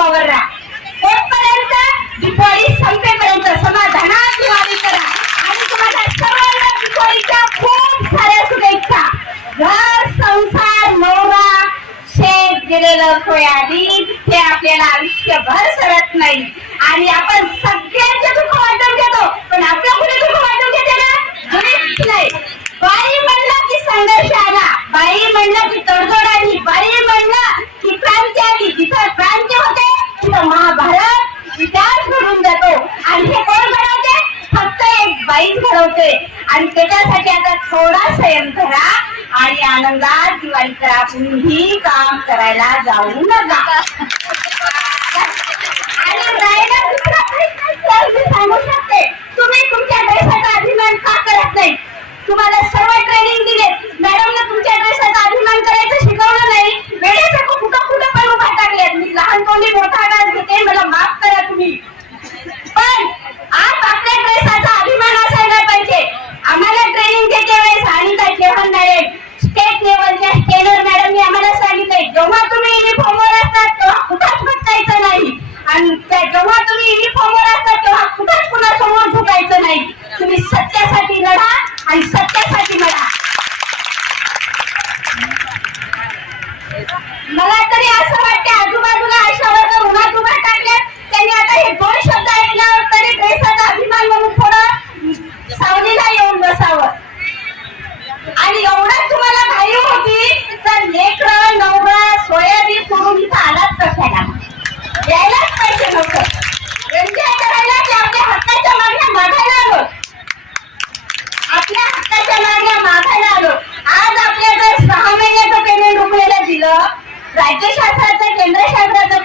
तुम्ही संपावर राहा दिवाळी संपेपर्यंत समाधानात दिवाळी करा. आणि तुम्हाला सर्वांना दिवाळीच्या खूप साऱ्या शुभेच्छा. घर संसार नवरा शेत दिलेलं सोयाबीन ते आपल्याला आयुष्यभर सरत नाही. एक घडवते आणि त्याच्यासाठी आता थोडा संयम करा आणि आनंदात दिवाळी करा कुणीही काम करायला जाऊ नका. आणि राहिला दुसरा प्रश्न सांगू शकते. तुम्ही तुमच्या देशाचा अभिमान का करत नाही? तुम्हाला सर्व ट्रेनिंग दिले. मॅडमने तुमच्या ड्रेसाचा अभिमान करायचं शिकवलं नाही. वेळेचं कुठं कुठं पण उभा टाकले मी लहान कोणी मोठा आवाज घेते मला माफ करा तुम्ही. पण आणि सत्यासाठी लढा मला तरी असं वाटते आजूबाजूला अशा वर्ग उन्हात उभा टाकल्यात त्यांनी आता हे दोन शब्द ऐकल्यावर तरी ड्रेसाचा अभिमान म्हणून थोडं सावलीला येऊन बसावं.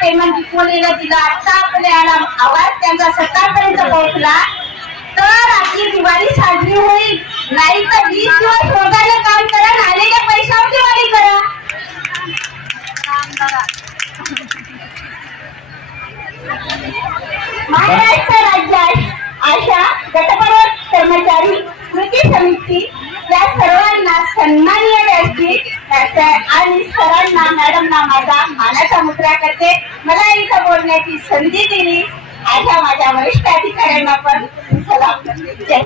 पेमेंट रुपयाला दिला आता आपल्याला आवाज त्यांचा सरकारपर्यंत पोहोचला. तर आपली दिवाळी साजरी होईल. नाही तर वीस दिवस रोगाने काम करा आलेल्या पैशावर दिवाळी करा. महाराष्ट्र राज्यात आशा गटप्रवर्ग कर्मचारी कृती समिती या सर्वांना सन्मानीय व्यासपीठ आणि सरांना मॅडमना माझा मानाचा मुद्रा करते. मला इथं बोलण्याची संधी दिली. अशा माझ्या वरिष्ठ अधिकाऱ्यांना पण सलाम करते.